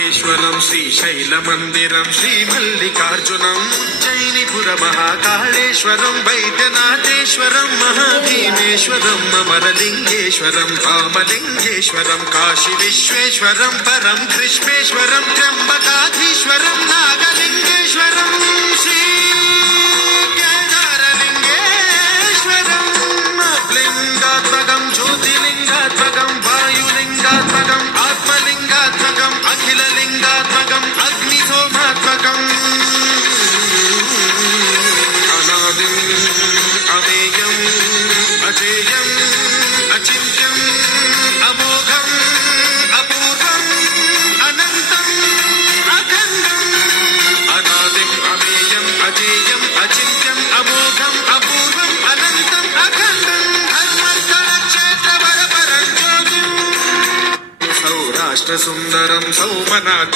ఈశ్వరం శ్రీశైలమందిరం శ్రీమల్లికార్జునం ఉజ్జయినిపుర మహాకాళేశ్వరం వైద్యనాథేశ్వరం మహాభీమేశ్వరం అమరలింగేశ్వరం రామలింగేశ్వరం కాశీ విశ్వేశ్వరం పరం కృష్ణేశ్వరం త్ర్యంబకాధీశ్వరం నాగలింగేశ్వరం శ్రీ కేదారలింగేశ్వరం లింగాత్మకం జ్యోతిలింగాత్మకం వాయులింగాత్మకం ఆత్మలింగాత్మకం అఖిలలింగాత్మకం అగ్నిసోమాత్మకం అనాదిం అమేయం అజేయం అచింత్యం అమోఘం అపూర్వం అనంతం అఖండం అనాదిం అమేయం అజేయం అచింత్యం అమోఘం అపూర్వం అనంతం అఖండం ధర్మస్థల క్షేత్ర వరపరం జ్యోతిం సౌరాష్ట్ర సుందరం సౌమనాథ